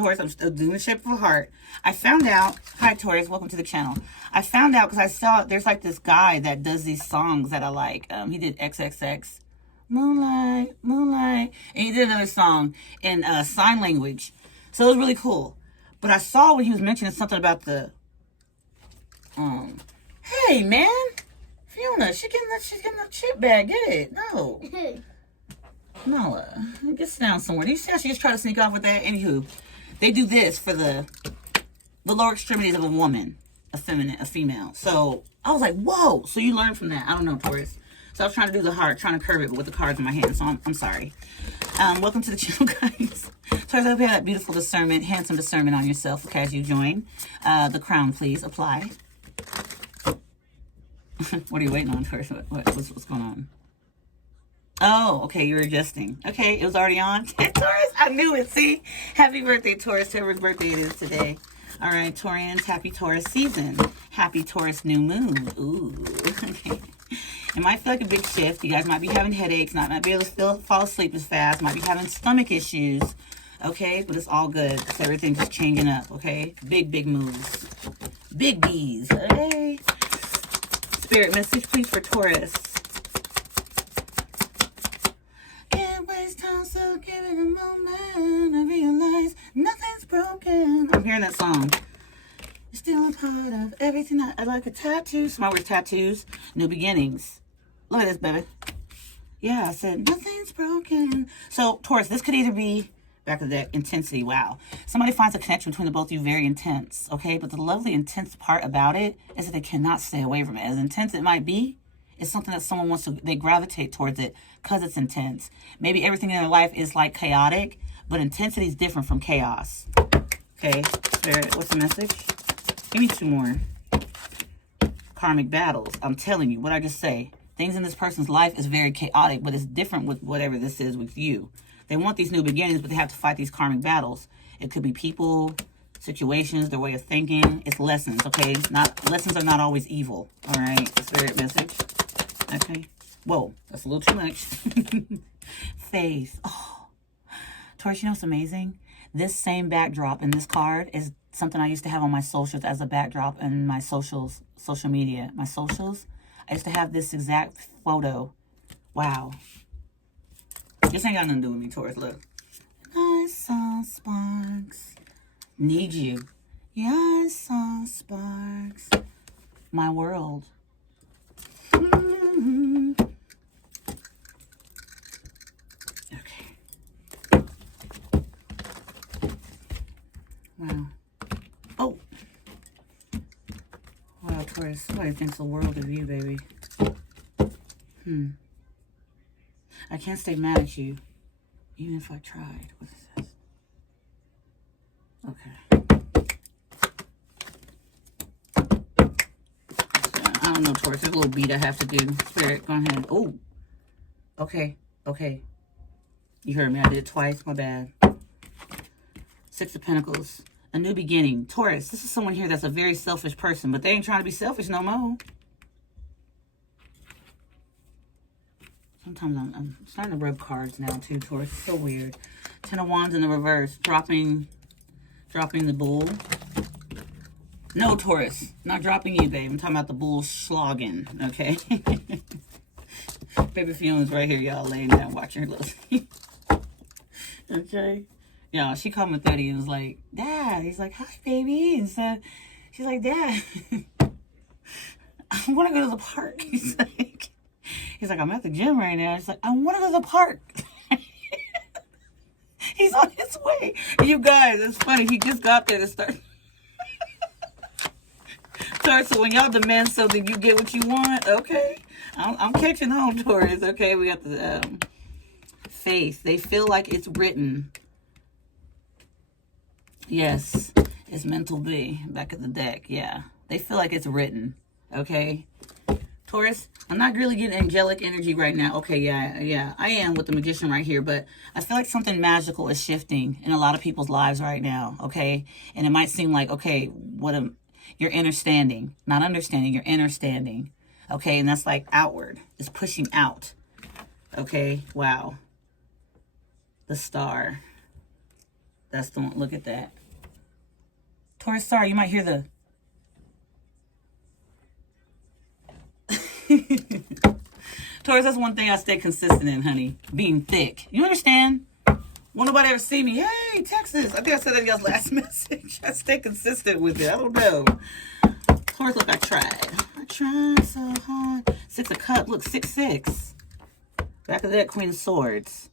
Taurus, I'm doing the shape of a heart. I found out, hi Taurus, welcome to the channel. I found out because I saw, there's like this guy that does these songs that I like. He did XXX, Moonlight, Moonlight. And he did another song in sign language. So it was really cool. But I saw when he was mentioning something about the, hey man, Fiona, she's getting that chip bag, get it? No. Nala, get down somewhere. Do you see how she just tried to sneak off with that? Anywho, they do this for the lower extremities of a woman, a female. So I was like, whoa. So you learned from that. I don't know, Taurus. So I was trying to do the heart, trying to curve it with the cards in my hand. So I'm sorry. Welcome to the channel, guys. Taurus, I hope you have that beautiful discernment, handsome discernment on yourself, okay, as you join. The crown, please, apply. What are you waiting on, Taurus? What's going on? Oh, okay, you're adjusting. Okay, it was already on. Taurus, I knew it. See? Happy birthday, Taurus. Whoever's birthday it is today. All right, Taurians, happy Taurus season. Happy Taurus new moon. Ooh, okay. It might feel like a big shift. You guys might be having headaches, not be able to fall asleep as fast, might be having stomach issues, okay? But it's all good. So everything's just changing up, okay? Big moves. Big B's, okay? Spirit message, please, for Taurus. So give it a moment and realize nothing's broken. I'm hearing that song. You're still a part of everything. I like a tattoo. Smart words, tattoos. New beginnings. Look at this, baby. Yeah, I said nothing's broken. So, Taurus, this could either be, back of the deck, intensity. Wow. Somebody finds a connection between the both of you, very intense. Okay, but the lovely intense part about it is that they cannot stay away from it. As intense it might be, it's something that someone wants to, they gravitate towards it because it's intense. Maybe everything in their life is like chaotic, but intensity is different from chaos. Okay, Spirit, what's the message? Give me two more. Karmic battles. I'm telling you, what I just say. Things in this person's life is very chaotic, but it's different with whatever this is with you. They want these new beginnings, but they have to fight these karmic battles. It could be people, situations, their way of thinking. It's lessons, okay? Lessons are not always evil, all right? Spirit message. Okay. Whoa, that's a little too much. Faith. Oh. Taurus, you know what's amazing? This same backdrop in this card is something I used to have on my socials as a backdrop in my social media. My socials, I used to have this exact photo. Wow. This ain't got nothing to do with me, Taurus. Look. I saw sparks. Need you. Yeah, I saw sparks. My world. Okay. Wow. Oh. Wow, Taurus. Somebody thinks the world of you, baby. I can't stay mad at you, even if I tried. What is this? Okay. I don't know, Taurus. There's a little beat I have to do. Spirit, go ahead. Oh. Okay. Okay. You heard me. I did it twice. My bad. Six of Pentacles. A new beginning. Taurus, this is someone here that's a very selfish person, but they ain't trying to be selfish no more. Sometimes I'm starting to rub cards now too, Taurus. It's so weird. Ten of Wands in the reverse. Dropping the bull. No, Taurus. Not dropping you, babe. I'm talking about the bull slogging, okay? Baby Fiona's right here, y'all, laying down watching her little... Okay? Yeah, she called me 30 and was like, Dad. He's like, hi, baby. And so she's like, Dad, I want to go to the park. He's like, I'm at the gym right now. She's like, I want to go to the park. He's on his way. You guys, it's funny. He just got there to start. So when y'all demand something, you get what you want. Okay. I'm catching on, Taurus. Okay, we got the faith. They feel like it's written. Yes, it's meant to be. Back of the deck, yeah. They feel like it's written, okay? Taurus, I'm not really getting angelic energy right now. Okay, yeah, I am with the Magician right here, but I feel like something magical is shifting in a lot of people's lives right now, okay? And it might seem like, okay, you're understanding, not understanding, you're understanding, okay? And that's like outward. It's pushing out, okay? Wow. The Star. That's the one. Look at that. Taurus, sorry, you might hear the... Taurus, that's one thing I stay consistent in, honey. Being thick. You understand? Won't nobody ever see me. Hey, Texas. I think I said that in y'all's last message. I stay consistent with it. I don't know. Taurus, look, I tried. I tried so hard. 6 of Cups. Look, 6-6. Back of that, Queen of Swords.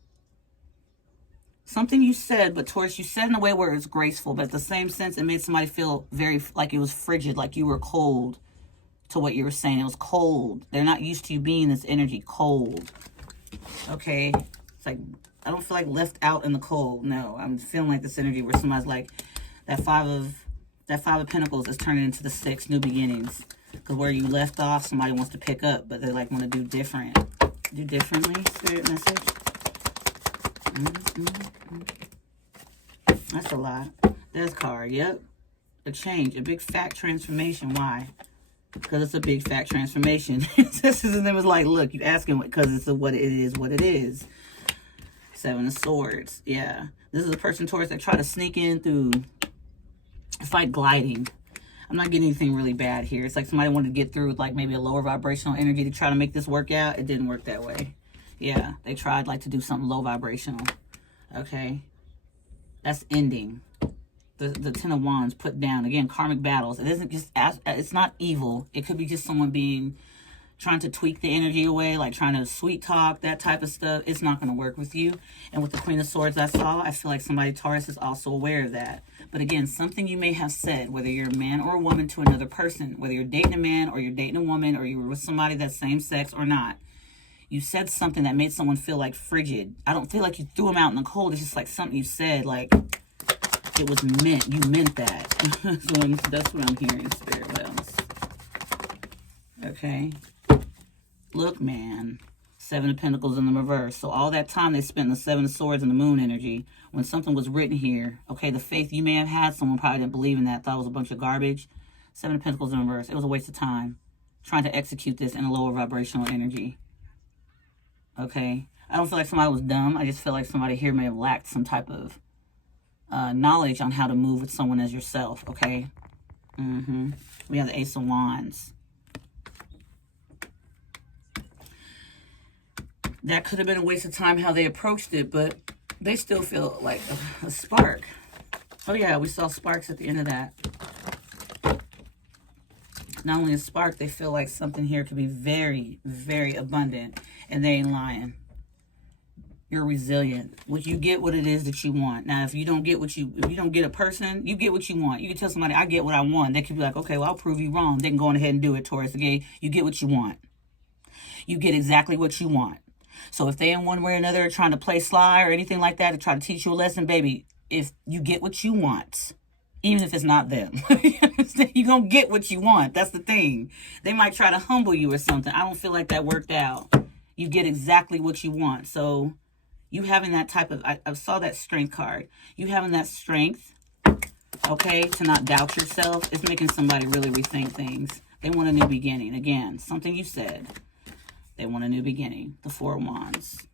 Something you said, but Taurus, you said in a way where it's graceful, but at the same sense, it made somebody feel very, like it was frigid, like you were cold to what you were saying. It was cold. They're not used to you being this energy cold. Okay? It's like, I don't feel like left out in the cold. No, I'm feeling like this energy where somebody's like, that five of Pentacles is turning into the 6 new beginnings. Because where you left off, somebody wants to pick up, but they like want to do different. Do differently, Spirit message. That's a lot. There's card. Yep. A change. A big fat transformation. Why? Because it's a big fat transformation. This is them is like, look, you asking because it's what it is. 7 of Swords. Yeah. This is a person, Taurus, that try to sneak in through. It's like gliding. I'm not getting anything really bad here. It's like somebody wanted to get through with like maybe a lower vibrational energy to try to make this work out. It didn't work that way. Yeah. They tried like to do something low vibrational. Okay. That's ending. The 10 of Wands put down. Again, karmic battles. It isn't just, it's not evil. It could be just someone trying to tweak the energy away, like trying to sweet talk, that type of stuff. It's not going to work with you. And with the Queen of Swords I saw, I feel like somebody, Taurus, is also aware of that. But again, something you may have said, whether you're a man or a woman to another person, whether you're dating a man or you're dating a woman or you were with somebody that's same sex or not, you said something that made someone feel like frigid. I don't feel like you threw them out in the cold. It's just like something you said, like it was meant. You meant that. So that's what I'm hearing, Spirit realms. Okay. Look, man. 7 of Pentacles in the reverse. So all that time they spent in the 7 of Swords and the Moon energy, when something was written here, okay, the faith you may have had, someone probably didn't believe in that, thought it was a bunch of garbage. 7 of Pentacles in reverse. It was a waste of time trying to execute this in a lower vibrational energy. Okay? I don't feel like somebody was dumb. I just feel like somebody here may have lacked some type of knowledge on how to move with someone as yourself, okay? We have the Ace of Wands. That could have been a waste of time how they approached it, but they still feel like a spark. Oh yeah, we saw sparks at the end of that. Not only a spark, they feel like something here could be very, very abundant, and they ain't lying. You're resilient. You get what it is that you want. Now, if you don't get a person, you get what you want. You can tell somebody, I get what I want. They could be like, okay, well, I'll prove you wrong. They can go on ahead and do it, Taurus. Okay, you get what you want. You get exactly what you want. So if they in one way or another are trying to play sly or anything like that to try to teach you a lesson, baby, if you get what you want, even if it's not them, you're going to get what you want. That's the thing. They might try to humble you or something. I don't feel like that worked out. You get exactly what you want. So you having that type of, I saw that strength card. You having that strength, okay, to not doubt yourself is making somebody really rethink things. They want a new beginning. Again, something you said. They want a new beginning. The 4 of Wands.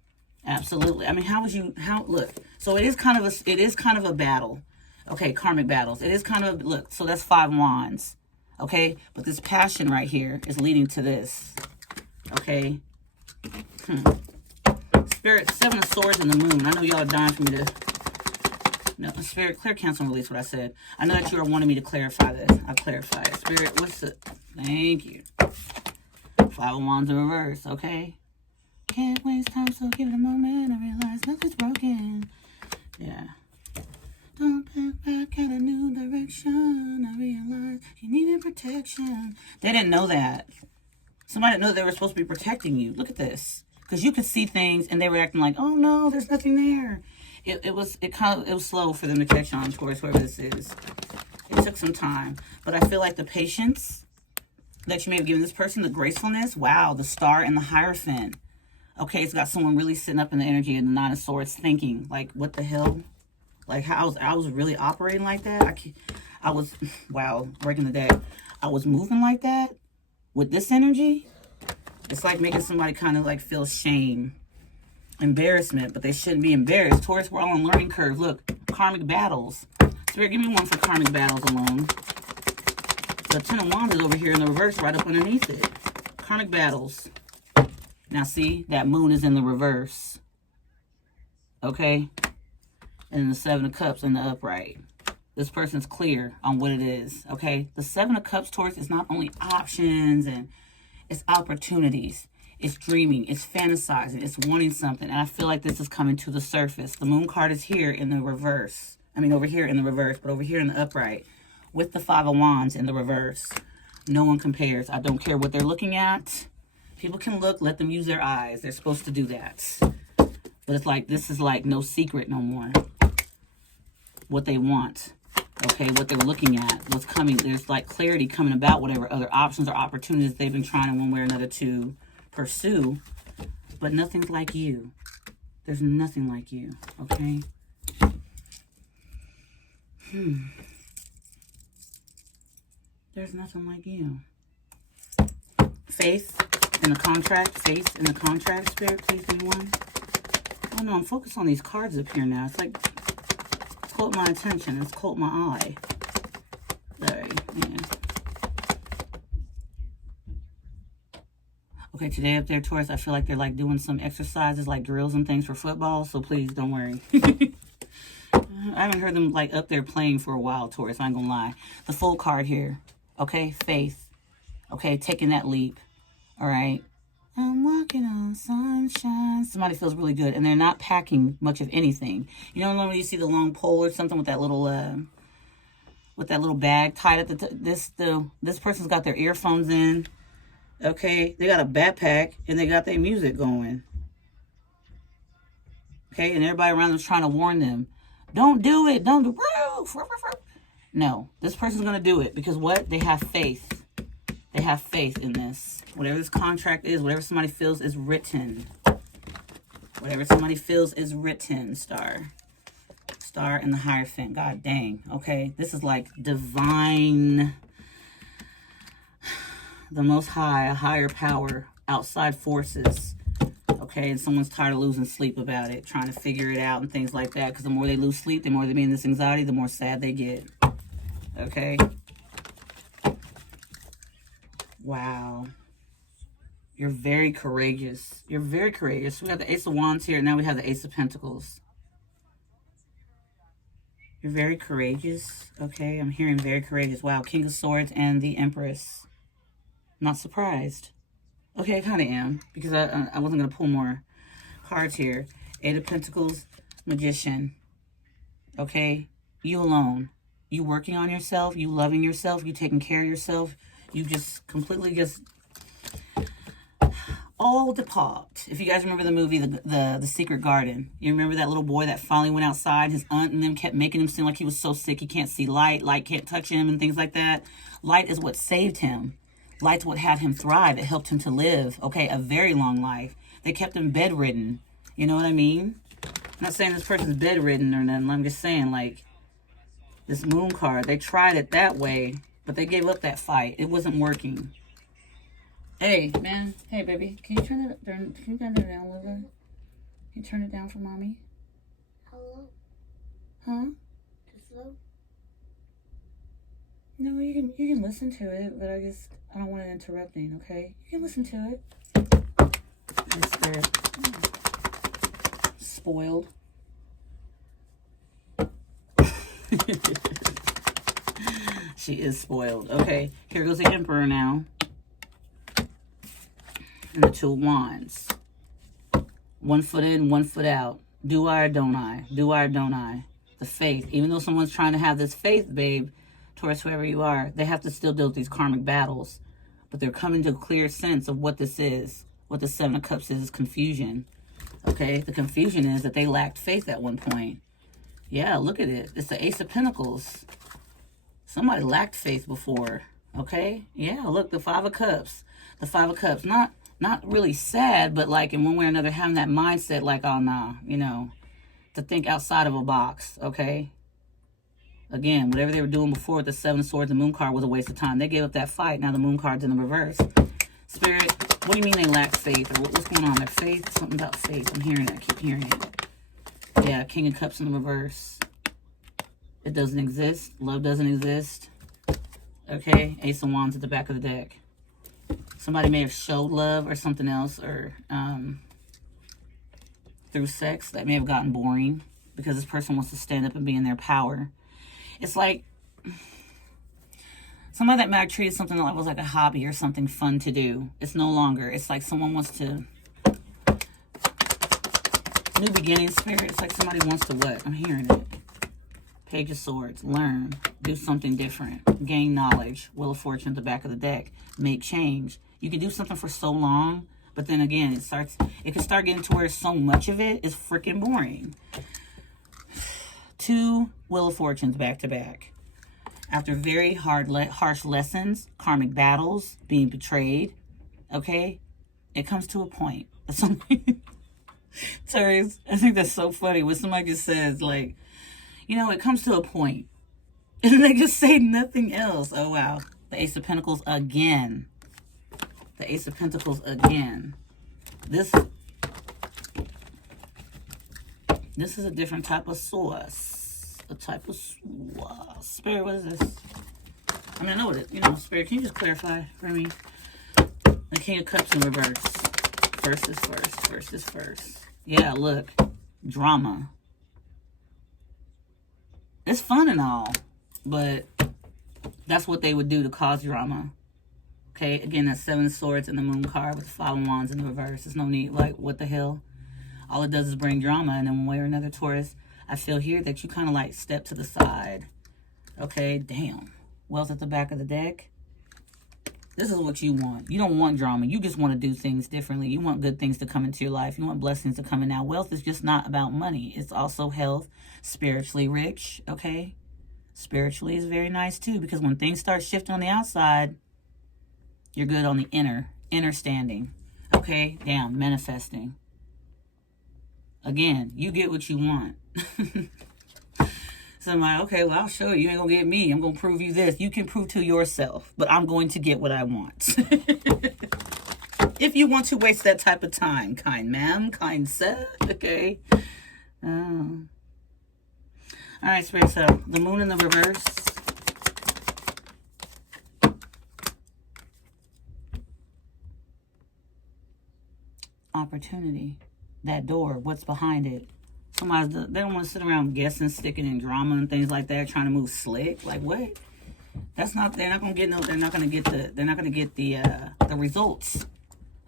Absolutely. I mean, look. So it is kind of a battle. Okay, karmic battles. It is kind of, look, so that's 5 Wands. Okay? But this passion right here is leading to this. Okay? Spirit, 7 of Swords and the Moon. I know y'all are dying for me to... No, Spirit, clear, cancel, and release what I said. I know that you are wanting me to clarify this. I'll clarify it. Spirit, what's it? Thank you. 5 of Wands in reverse, okay? Can't waste time, so give it a moment. I realize nothing's broken. Yeah. Don't look back at a new direction. I realize you needed protection. They didn't know that. Somebody didn't know they were supposed to be protecting you. Look at this. Because you could see things and they were acting like, oh no, there's nothing there. It was slow for them to catch on, towards whoever this is. It took some time. But I feel like the patience that you may have given this person, the gracefulness, wow, the Star and the Hierophant. Okay, it's got someone really sitting up in the energy of the 9 of Swords thinking, like, what the hell? Like, how I was really operating like that? I was, wow, breaking the deck. I was moving like that with this energy. It's like making somebody kind of like feel shame. embarrassment, but they shouldn't be embarrassed. Taurus, we're all on learning curve. Look, karmic battles. Spirit, give me one for karmic battles alone. The Ten of Wands is over here in the reverse, right up underneath it. Karmic battles. Now see, that moon is in the reverse. Okay? And the Seven of Cups in the upright. This person's clear on what it is. Okay? The Seven of Cups, Taurus, is not only options and it's opportunities. It's dreaming. It's fantasizing. It's wanting something. And I feel like this is coming to the surface. The moon card is here in the reverse. I mean, over here in the reverse, but over here in the upright. With the Five of Wands in the reverse. No one compares. I don't care what they're looking at. People can look. Let them use their eyes. They're supposed to do that. But it's like, this is like no secret no more. What they want. Okay, what they're looking at. What's coming. There's like clarity coming about whatever other options or opportunities they've been trying in one way or another to pursue. But nothing's like you. There's nothing like you. Okay? There's nothing like you. Faith in the contract. Faith in the contract, Spirit. Please be one. Oh no, I'm focused on these cards up here now. It's like, it's caught my attention. It's caught my eye. Sorry. Yeah. Okay, today up there, Taurus, I feel like they're like doing some exercises, like drills and things for football. So please don't worry. I haven't heard them like up there playing for a while, Taurus. I ain't gonna lie. The full card here. Okay, faith. Okay, taking that leap. All right. I'm walking on sunshine. Somebody feels really good, and they're not packing much of anything. You know, normally you see the long pole or something with that little bag tied at the this person's got their earphones in. Okay, they got a backpack and they got their music going. Okay, and everybody around them's trying to warn them. Don't do it. Don't do it. No, this person's going to do it because what? They have faith. They have faith in this. Whatever this contract is, whatever somebody feels is written. Whatever somebody feels is written, Star. Star and the Hierophant. God dang. Okay, this is like divine, the Most High, a higher power, outside forces. Okay, and someone's tired of losing sleep about it, trying to figure it out and things like that. Because the more they lose sleep, the more they be in this anxiety, the more sad they get. Okay. Wow. You're very courageous. You're very courageous. We have the Ace of Wands here. Now we have the Ace of Pentacles. You're very courageous. Okay, I'm hearing very courageous. Wow, King of Swords and the Empress. Not surprised. Okay, I kind of am. Because I wasn't going to pull more cards here. Eight of Pentacles, Magician. Okay, you alone. You working on yourself. You loving yourself. You taking care of yourself. You just completely just all depart. If you guys remember the movie, the Secret Garden, you remember that little boy that finally went outside. His aunt and them kept making him seem like he was so sick he can't see light. Light can't touch him and things like that. Light is what saved him. Light's what had him thrive. It helped him to live, okay, a very long life. They kept him bedridden. You know what I mean? I'm not saying this person's bedridden or nothing. I'm just saying, like, this moon card, they tried it that way, but they gave up that fight. It wasn't working. Hey, man. Hey, baby. Can you turn it down? Can you turn it down a little bit? Can you turn it down for mommy? Hello? Huh? Too slow? No, you can listen to it, but I don't want it interrupting, okay? You can listen to it. Spoiled. She is spoiled. Okay, here goes the Emperor now. And the Two of Wands. 1 foot in, 1 foot out. Do I or don't I? Do I or don't I? The faith. Even though someone's trying to have this faith, babe, towards whoever you are, they have to still deal with these karmic battles. But they're coming to a clear sense of what this is. What the Seven of Cups is confusion. Okay? The confusion is that they lacked faith at one point. Yeah, look at it. It's the Ace of Pentacles. Somebody lacked faith before. Okay? Yeah, look, the Five of Cups. The Five of Cups. Not really sad, but like in one way or another having that mindset like, oh, nah, you know, to think outside of a box. Okay? Again, whatever they were doing before with the Seven of Swords, the Moon card was a waste of time. They gave up that fight. Now the Moon card's in the reverse. Spirit, What do you mean they lack faith? Or what's going on? Their faith? Something about faith. I'm hearing that. I keep hearing it. Yeah, King of Cups in the reverse. It doesn't exist. Love doesn't exist. Okay, Ace of Wands at the back of the deck. Somebody may have showed love or something else, or through sex that may have gotten boring because this person wants to stand up and be in their power. It's like somebody that might have treated something that was like a hobby or something fun to do. It's no longer. It's like someone wants to... New beginning spirit. It's like somebody wants to what? I'm hearing it. Page of Swords. Learn. Do something different. Gain knowledge. Wheel of Fortune at the back of the deck. Make change. You can do something for so long, but then again, it can start getting to where so much of it is freaking boring. 2 Wheel of Fortunes back to back. After very harsh lessons, karmic battles, being betrayed, okay, it comes to a point. Sorry, I think that's so funny when somebody just says, like, you know, it comes to a point. And they just say nothing else. Oh, wow. The Ace of Pentacles again. The Ace of Pentacles again. This is a different type of source. A type of source. Spirit, what is this? I mean, I know what it, you know, Spirit, can you just clarify for me? The King of Cups in reverse. First is first. First is first. Yeah, look. Drama. It's fun and all, but that's what they would do to cause drama. Okay, again, that's 7 of Swords and the Moon card with the 5 of Wands in the reverse. There's no need, like, what the hell? All it does is bring drama, and then one way or another, Taurus, I feel here that you kind of, like, step to the side. Okay, damn. Wealth at the back of the deck. This is what you want. You don't want drama. You just want to do things differently. You want good things to come into your life. You want blessings to come in. Now, wealth is just not about money. It's also health, spiritually rich, okay? Spiritually is very nice, too, because when things start shifting on the outside, you're good on the inner standing. Okay? Damn, manifesting. Again, you get what you want. So I'm like, okay, well, I'll show you. You ain't going to get me. I'm going to prove you this. You can prove to yourself, but I'm going to get what I want. If you want to waste that type of time, kind ma'am, kind sir, okay? All right, Spirit, so the Moon in the reverse. Opportunity. That door, what's behind it? They don't want to sit around guessing, sticking in drama and things like that, trying to move slick. Like what? That's not. They're not gonna get no. They're not gonna get the. They're not gonna get the results.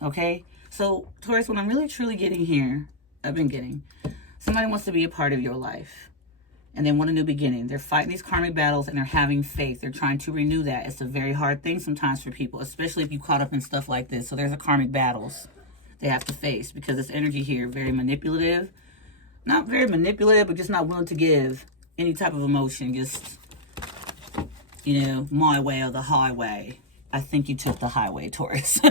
Okay. So Taurus, what I'm really truly getting here, I've been getting. Somebody wants to be a part of your life, and they want a new beginning. They're fighting these karmic battles and they're having faith. They're trying to renew that. It's a very hard thing sometimes for people, especially if you caught up in stuff like this. So there's a karmic battles they have to face because this energy here very manipulative. Not very manipulative, but just not willing to give any type of emotion. Just, you know, my way or the highway. I think you took the highway, Taurus.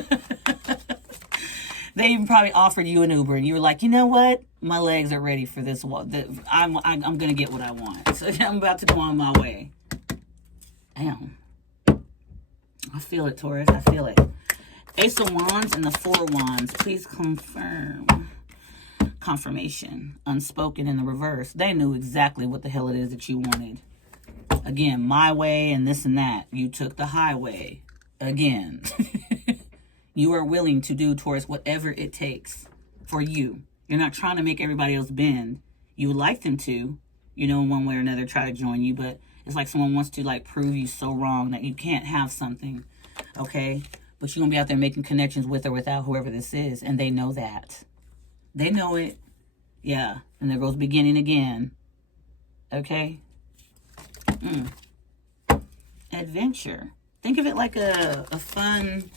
They even probably offered you an Uber, and you were like, you know what? My legs are ready for this. I'm going to get what I want. So I'm about to go on my way. Damn. I feel it, Taurus. I feel it. Ace of Wands and the 4 of Wands. Please confirm. Confirmation. Unspoken in the reverse. They knew exactly what the hell it is that you wanted. Again, my way and this and that. You took the highway. Again. You are willing to do towards whatever it takes for you. You're not trying to make everybody else bend. You would like them to, you know, in one way or another try to join you, but it's like someone wants to like prove you so wrong that you can't have something. Okay? But you're going to be out there making connections with or without whoever this is, and they know that. They know it. Yeah. And there goes beginning again. Okay? Adventure. Think of it like a fun,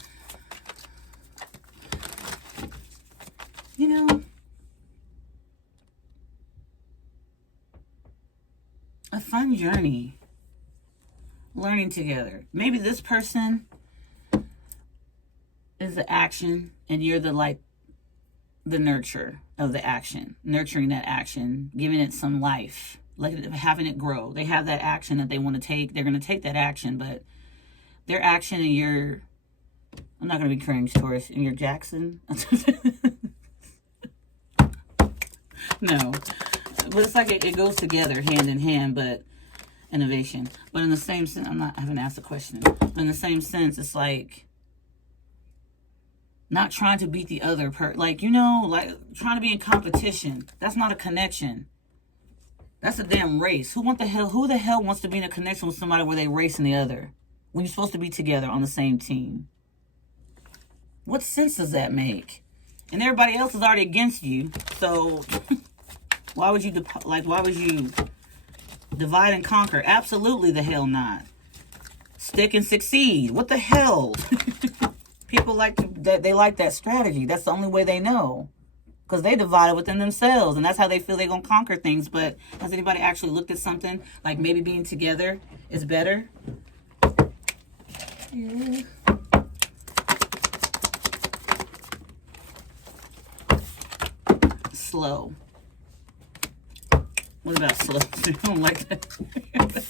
you know, a fun journey. Learning together. Maybe this person is the action and you're the like the nurture of the action, nurturing that action, giving it some life, like having it grow. They have that action that they want to take. They're going to take that action, but their action and I'm not going to be cringe, Taurus. And you're Jackson? No. But it's like it goes together, hand in hand, but innovation. But in the same sense, I haven't asked a question. But in the same sense, it's like not trying to beat the other like, you know, like trying to be in competition. That's not a connection. That's a damn race. Who the hell wants to be in a connection with somebody where they racing the other when you're supposed to be together on the same team? What sense does that make? And everybody else is already against you. So why would you divide and conquer? Absolutely the hell not. Stick and succeed. What the hell? People like that strategy. That's the only way they know. Because they divide it within themselves. And that's how they feel they're going to conquer things. But has anybody actually looked at something like maybe being together is better? Yeah. Slow. What about slow? I don't like that.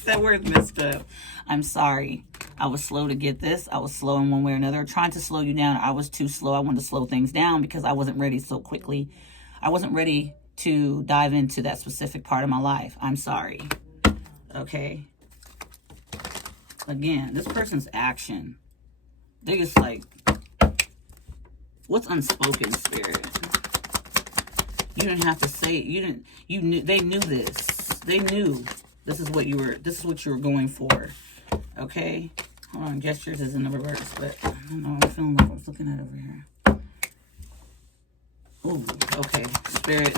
That word's messed up. I'm sorry. I was slow to get this. I was slow in one way or another. Trying to slow you down. I was too slow. I wanted to slow things down because I wasn't ready so quickly. I wasn't ready to dive into that specific part of my life. I'm sorry. Okay. Again, this person's action. They're just like, what's unspoken, Spirit? You didn't have to say it. You knew. They knew this. They knew this is what you were going for. Okay? Hold on, gestures is in the reverse, but I don't know. I'm feeling like I was looking at over here. Ooh, okay. Spirit.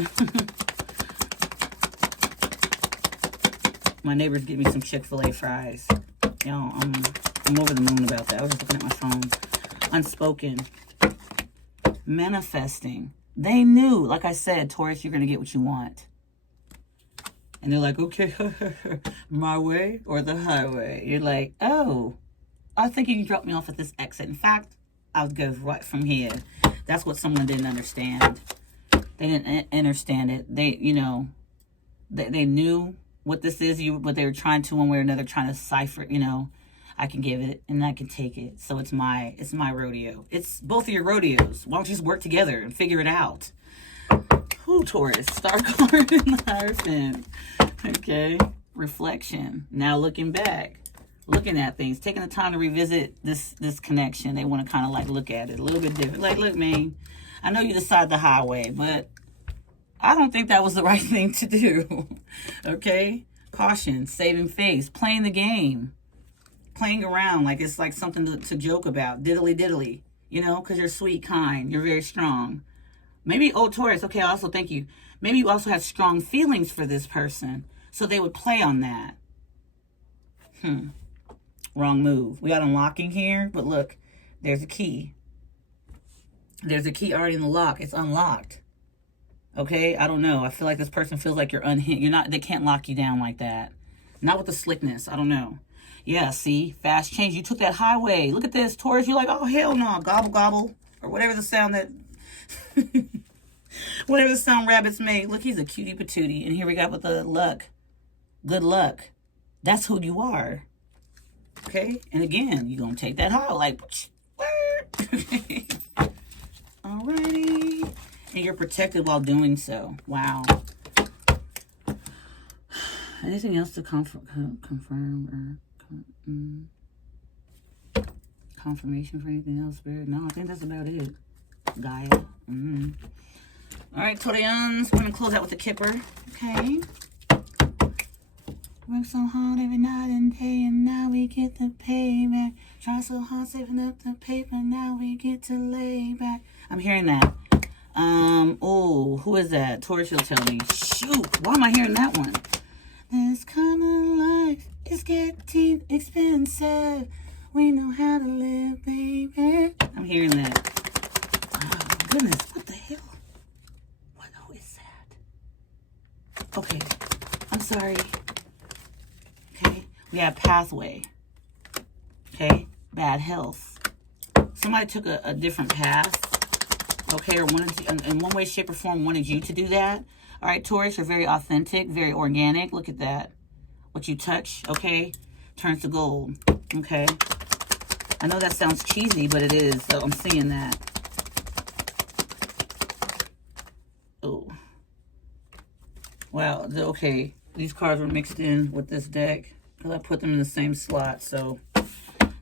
My neighbors give me some Chick-fil-A fries. Y'all, I'm over the moon about that. I was just looking at my phone. Unspoken. Manifesting. They knew, like I said, Taurus, you're going to get what you want. And they're like, okay, my way or the highway. You're like, oh, I was thinking you dropped me off at this exit. In fact, I'll go right from here. That's what someone didn't understand. They didn't understand it. They, you know, they knew what this is, but they were trying to, one way or another, trying to cipher, you know, I can give it and I can take it. So it's my rodeo. It's both of your rodeos. Why don't you just work together and figure it out? Ooh, Taurus, star card in the Hierophant. Okay, reflection. Now looking back, looking at things, taking the time to revisit this connection. They want to kind of like look at it a little bit different. Like, look, man, I know you decided the highway, but I don't think that was the right thing to do. Okay, caution, saving face, playing the game. Playing around like it's like something to joke about. Diddly, you know, because you're sweet, kind. You're very strong. Maybe, oh, Taurus, okay, also, thank you. Maybe you also had strong feelings for this person, so they would play on that. Wrong move. We got unlocking here, but look, there's a key. There's a key already in the lock. It's unlocked. Okay, I don't know. I feel like this person feels like you're unhinged. They can't lock you down like that. Not with the slickness. I don't know. Yeah, see? Fast change. You took that highway. Look at this, Taurus. You're like, oh, hell no. Gobble, gobble. Or whatever the sound that... whatever the sound rabbits make. Look, he's a cutie patootie. And here we got with the luck. Good luck. That's who you are. Okay? And again, you're going to take that high. Like, alrighty. And you're protected while doing so. Wow. Anything else to confirm or... confirmation for anything else, Spirit? No, I think that's about it. Gaia. All right, Taurians, we're gonna close out with the Kipper. Okay. Work so hard every night and day, and now we get the payback. Try so hard saving up the paper, now we get to lay back. I'm hearing that. Oh, who is that? Taurus, you'll tell me. Shoot, why am I hearing that one? This kind of life is getting expensive. We know how to live, baby. I'm hearing that. Oh, goodness. What the hell? Who is that? Okay. I'm sorry. Okay. We have pathway. Okay. Bad health. Somebody took a different path. Okay. Or wanted to, in one way, shape, or form, wanted you to do that. All right, Taurus, you're very authentic, very organic. Look at that. What you touch, okay, turns to gold, okay? I know that sounds cheesy, but it is. So I'm seeing that. Oh. Wow. Okay. These cards were mixed in with this deck because I put them in the same slot. So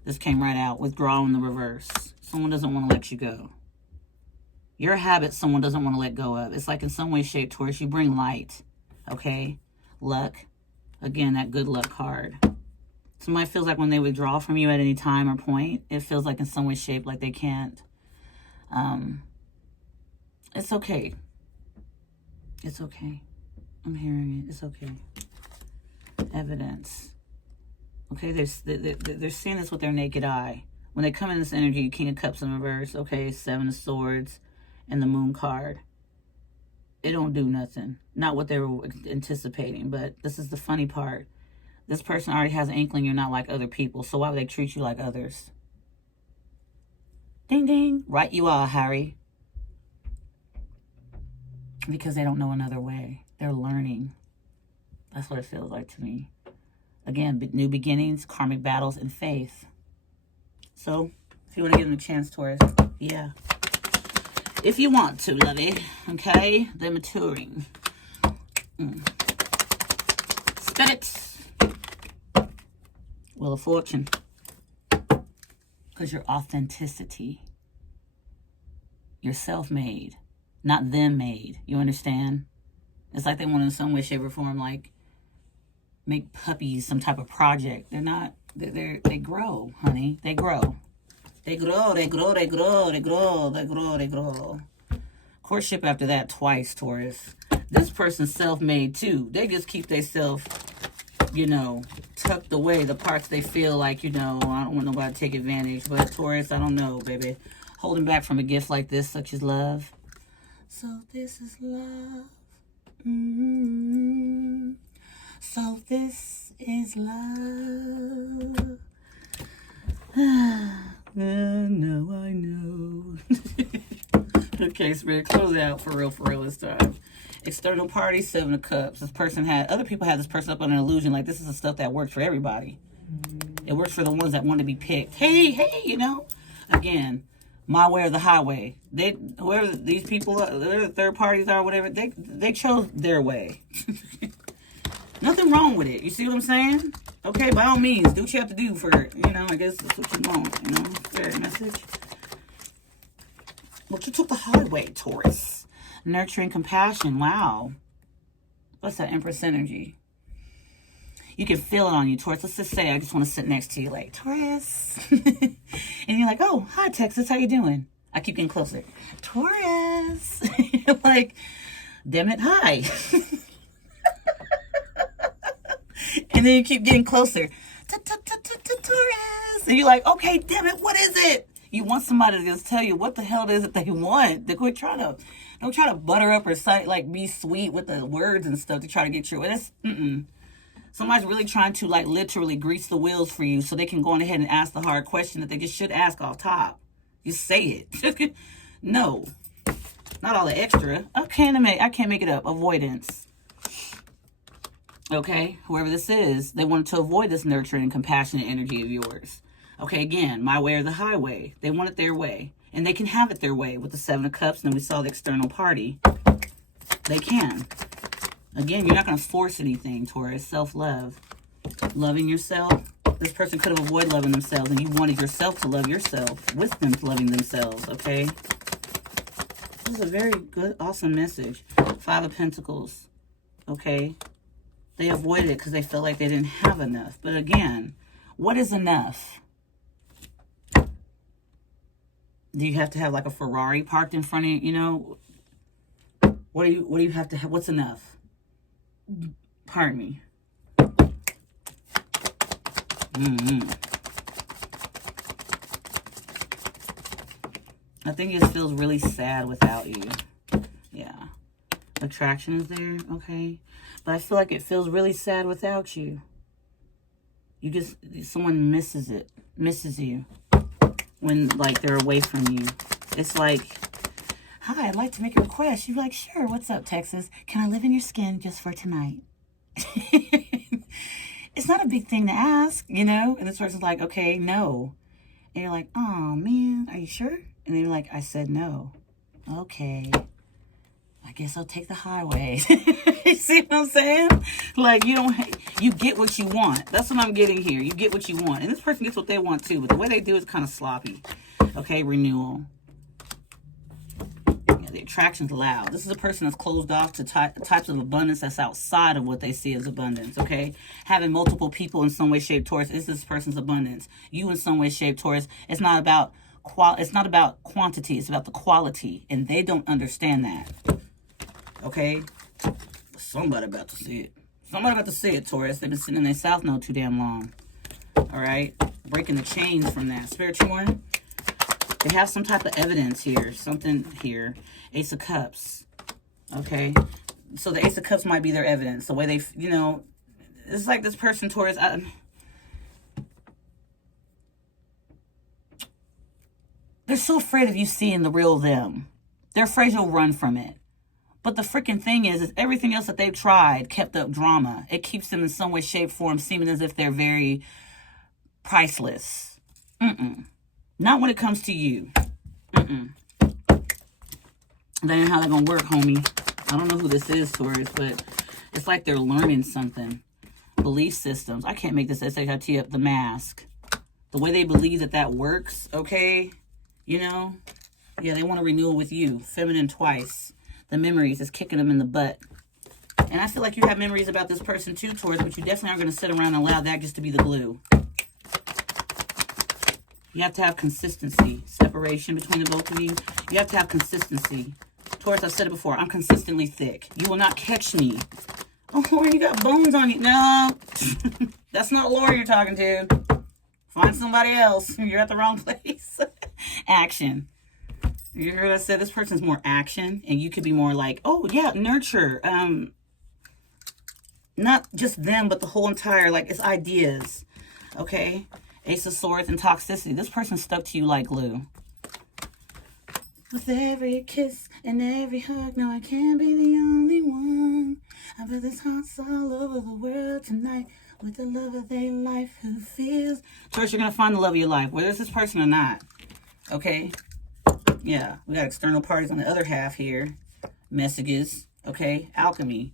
this came right out. Withdrawal in the reverse. Someone doesn't want to let you go. Your habit, someone doesn't want to let go of. It's like in some way, shape, Taurus, you bring light. Okay? Luck. Again, that good luck card. Somebody feels like when they withdraw from you at any time or point, it feels like in some way, shape, like they can't. It's okay. It's okay. I'm hearing it. It's okay. Evidence. Okay, they're seeing this with their naked eye. When they come in this energy, King of Cups in reverse, okay, Seven of Swords, and the Moon card. It don't do nothing. Not what they were anticipating, but this is the funny part. This person already has an inkling you're not like other people, so why would they treat you like others? Ding, ding. Right you are, Harry. Because they don't know another way. They're learning. That's what it feels like to me. Again, new beginnings, karmic battles, and faith. So, if you want to give them a chance, Taurus, yeah. If you want to, lovey, okay? They're maturing. Spirits. Wheel of Fortune. Because your authenticity. You're self-made, not them-made. You understand? It's like they want in some way, shape, or form, like, make puppies some type of project. They're not, they grow, honey. They grow. They grow, they grow, they grow, they grow, they grow, they grow. Courtship after that twice, Taurus. This person's self-made too. They just keep themselves, you know, tucked away. The parts they feel like, you know, I don't want nobody to take advantage. But Taurus, I don't know, baby. Holding back from a gift like this, such as love. So this is love. So this is love. No, I know. Okay, Spirit, close it out for real this time. External party, Seven of Cups. This person had, other people had this person up on an illusion like this is the stuff that works for everybody. It works for the ones that want to be picked. Hey, you know. Again, my way or the highway. Whoever these people are, whoever the third parties are, whatever, they chose their way. Nothing wrong with it. You see what I'm saying? Okay, by all means, do what you have to do for it. You know, I guess that's what you want. You know, fair message. But you took the highway, Taurus. Nurturing compassion. Wow. What's that Empress energy? You can feel it on you, Taurus. Let's just say I just want to sit next to you like, Taurus. And you're like, oh, hi, Texas. How you doing? I keep getting closer. Taurus. You're like, damn it, hi. And then you keep getting closer. Taurus. And you're like, okay, damn it, what is it? You want somebody to just tell you what the hell it is that they want. They quit trying to, don't try to butter up or like be sweet with the words and stuff to try to get your, it's, Somebody's really trying to like literally grease the wheels for you so they can go on ahead and ask the hard question that they just should ask off top. Just say it. No. Not all the extra. I can't make it up. Avoidance. Okay, whoever this is, they wanted to avoid this nurturing and compassionate energy of yours. Okay, again, my way or the highway. They want it their way. And they can have it their way with the Seven of Cups. And then we saw the external party. They can. Again, you're not going to force anything, Taurus. Self-love. Loving yourself. This person could have avoided loving themselves. And you wanted yourself to love yourself with them loving themselves, okay? This is a very good, awesome message. Five of Pentacles, okay? They avoided it because they felt like they didn't have enough. But again, what is enough? Do you have to have like a Ferrari parked in front of you? You know, what do you have to have? What's enough? Pardon me. I think it feels really sad without you. Yeah. Attraction is there, okay? But I feel like it feels really sad without you. You just, someone misses you when like they're away from you. It's like, hi, I'd like to make a request. You're like, sure, what's up, Texas? Can I live in your skin just for tonight? It's not a big thing to ask, you know? And this person's like, okay, no. And you're like, oh, man, are you sure? And then you're like, I said no. Okay. I guess I'll take the highway. You see what I'm saying? Like, you get what you want. That's what I'm getting here. You get what you want. And this person gets what they want too, but the way they do is kind of sloppy. Okay, renewal. Yeah, the attraction's loud. This is a person that's closed off to types of abundance that's outside of what they see as abundance, okay? Having multiple people in some way, shape, Taurus is this person's abundance. You in some way, shape, Taurus, it's not about quantity, it's about the quality, and they don't understand that. Okay? Somebody about to see it. Somebody about to see it, Taurus. They've been sitting in their south node too damn long. Alright? Breaking the chains from that. Spiritual one. They have some type of evidence here. Something here. Ace of Cups. Okay? So the Ace of Cups might be their evidence. The way they, it's like this person, Taurus, they're so afraid of you seeing the real them. They're afraid you'll run from it. But the freaking thing is everything else that they've tried kept up drama. It keeps them in some way, shape, form, seeming as if they're very priceless. Not when it comes to you. That ain't how they're going to work, homie. I don't know who this is, Taurus, but it's like they're learning something. Belief systems. I can't make this SHIT up. The mask. The way they believe that works, okay? Yeah, they want to renew with you. Feminine twice. The memories is kicking them in the butt. And I feel like you have memories about this person too, Taurus, but you definitely aren't going to sit around and allow that just to be the glue. You have to have consistency. Separation between the both of you. You have to have consistency. Taurus, I've said it before. I'm consistently thick. You will not catch me. Oh, Lauren, you got bones on you. No. That's not Lauren you're talking to. Find somebody else. You're at the wrong place. Action. You heard I said this person's more action, and you could be more like, oh yeah, nurture. Not just them, but the whole entire, like, it's ideas. Okay? Ace of Swords and toxicity. This person's stuck to you like glue. With every kiss and every hug, no, I can't be the only one. I bet this heart's all over the world tonight with the love of their life who feels. First, you're going to find the love of your life, whether it's this person or not. Okay? Yeah, we got external parties on the other half here. Messages, okay? Alchemy.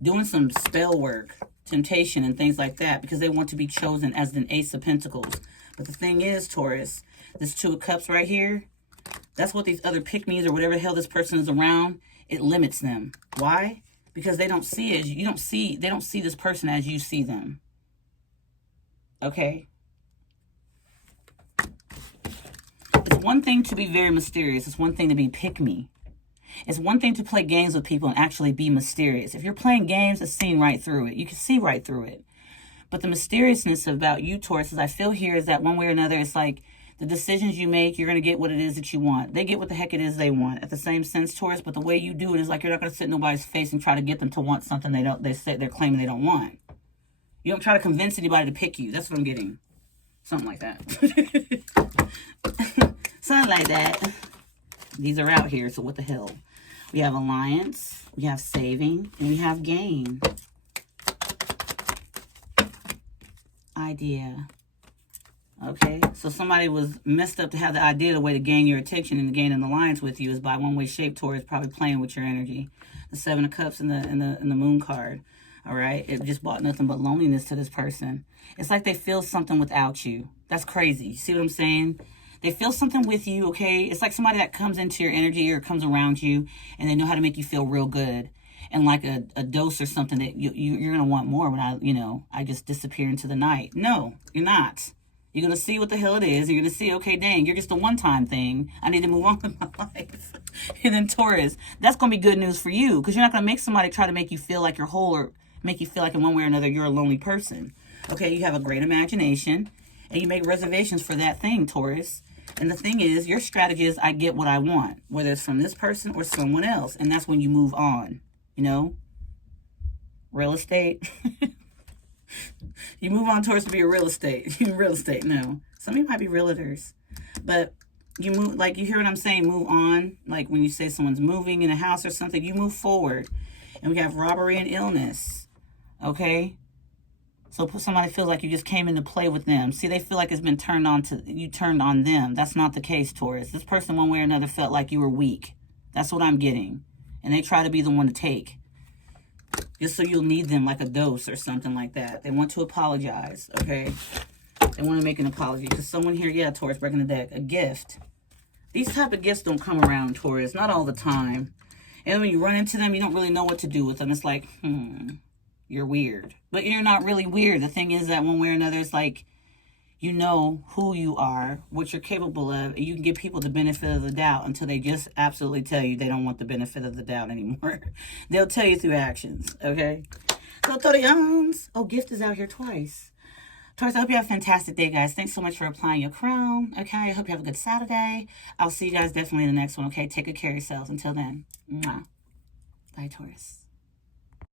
Doing some spell work, temptation, and things like that because they want to be chosen as an Ace of Pentacles. But the thing is, Taurus, this Two of Cups right here, that's what these other pick-me's or whatever the hell this person is around, it limits them. Why? Because they don't see it. They don't see this person as you see them. Okay? It's one thing to be very mysterious. It's one thing to be pick-me. It's one thing to play games with people and actually be mysterious. If you're playing games, it's seen right through it. You can see right through it. But the mysteriousness about you, Taurus, as I feel here, is that one way or another, it's like the decisions you make, you're going to get what it is that you want. They get what the heck it is they want. At the same sense, Taurus, but the way you do it is like you're not going to sit in nobody's face and try to get them to want something they're claiming they don't want. You don't try to convince anybody to pick you. That's what I'm getting. Something like that. Something like that. These are out here, so what the hell? We have alliance, we have saving, and we have gain. Idea. Okay, so somebody was messed up to have the idea, the way to gain your attention and to gain an alliance with you is by one way, shape, Taurus, probably playing with your energy. The Seven of Cups and the Moon card. All right, it just brought nothing but loneliness to this person. It's like they feel something without you. That's crazy. You see what I'm saying? They feel something with you, okay? It's like somebody that comes into your energy or comes around you and they know how to make you feel real good. And like a dose or something that you're going to want more when I just disappear into the night. No, you're not. You're going to see what the hell it is. You're going to see, okay, dang, you're just a one-time thing. I need to move on with my life. And then Taurus, that's going to be good news for you because you're not going to make somebody try to make you feel like you're whole or make you feel like in one way or another you're a lonely person. Okay, you have a great imagination and you make reservations for that thing, Taurus. And the thing is, your strategy is I get what I want, whether it's from this person or someone else. And that's when you move on, Real estate. You move on towards to be a real estate. Real estate, no. Some of you might be realtors. But you move, like you hear what I'm saying, move on. Like when you say someone's moving in a house or something, you move forward. And we have robbery and illness. Okay? So somebody feels like you just came in to play with them. See, they feel like it's been turned on to you, turned on them. That's not the case, Taurus. This person, one way or another, felt like you were weak. That's what I'm getting. And they try to be the one to take. Just so you'll need them like a dose or something like that. They want to apologize, okay? They want to make an apology. Because someone here, yeah, Taurus, breaking the deck, a gift. These type of gifts don't come around, Taurus. Not all the time. And when you run into them, you don't really know what to do with them. It's like, you're weird. But you're not really weird. The thing is that one way or another, it's like, you know who you are, what you're capable of, and you can give people the benefit of the doubt until they just absolutely tell you they don't want the benefit of the doubt anymore. They'll tell you through actions, okay? So, Taurians. Oh, gift is out here twice. Taurus, I hope you have a fantastic day, guys. Thanks so much for applying your crown, okay? I hope you have a good Saturday. I'll see you guys definitely in the next one, okay? Take good care of yourselves. Until then, mwah. Bye, Taurus.